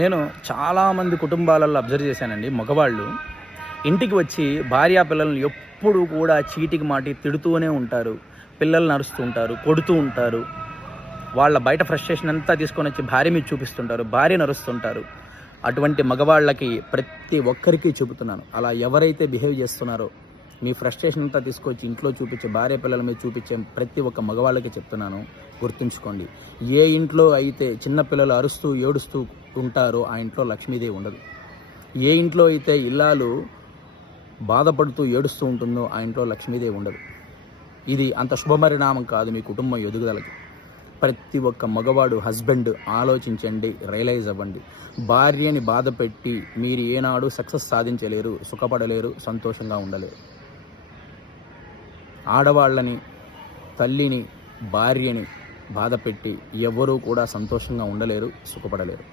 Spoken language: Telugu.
నేను చాలామంది కుటుంబాలలో అబ్జర్వ్ చేశానండి. మగవాళ్ళు ఇంటికి వచ్చి భార్యా పిల్లల్ని ఎప్పుడు కూడా చీటికి మాటి తిడుతూనే ఉంటారు. పిల్లల్ని అరుస్తూ ఉంటారు, కొడుతూ ఉంటారు. వాళ్ళ బయట ఫ్రస్ట్రేషన్ అంతా తీసుకొని వచ్చి భార్య మీద చూపిస్తుంటారు, భార్యను అరుస్తుంటారు. అటువంటి మగవాళ్ళకి ప్రతి ఒక్కరికి చెబుతున్నాను, అలా ఎవరైతే బిహేవ్ చేస్తున్నారో, మీ ఫ్రస్ట్రేషన్ అంతా తీసుకొచ్చి ఇంట్లో చూపించే భార్య పిల్లల మీద చూపించే ప్రతి ఒక్క మగవాళ్ళకి చెప్తున్నాను, గుర్తుంచుకోండి. ఏ ఇంట్లో అయితే చిన్నపిల్లలు అరుస్తూ ఏడుస్తూ ఉంటారో ఆ ఇంట్లో లక్ష్మీదేవి ఉండదు. ఏ ఇంట్లో అయితే ఇల్లాలు బాధపడుతూ ఏడుస్తూ ఉంటుందో ఆ ఇంట్లో లక్ష్మీదేవి ఉండదు. ఇది అంత శుభపరిణామం కాదు మీ కుటుంబం ఎదుగుదలకి. ప్రతి ఒక్క మగవాడు హస్బెండ్ ఆలోచించండి, రియలైజ్ అవ్వండి. భార్యని బాధ పెట్టి మీరు ఏనాడు సక్సెస్ సాధించలేరు, సుఖపడలేరు, సంతోషంగా ఉండలేరు. ఆడవాళ్ళని, తల్లిని, భార్యని బాధ పెట్టి ఎవరూ కూడా సంతోషంగా ఉండలేరు, సుఖపడలేరు.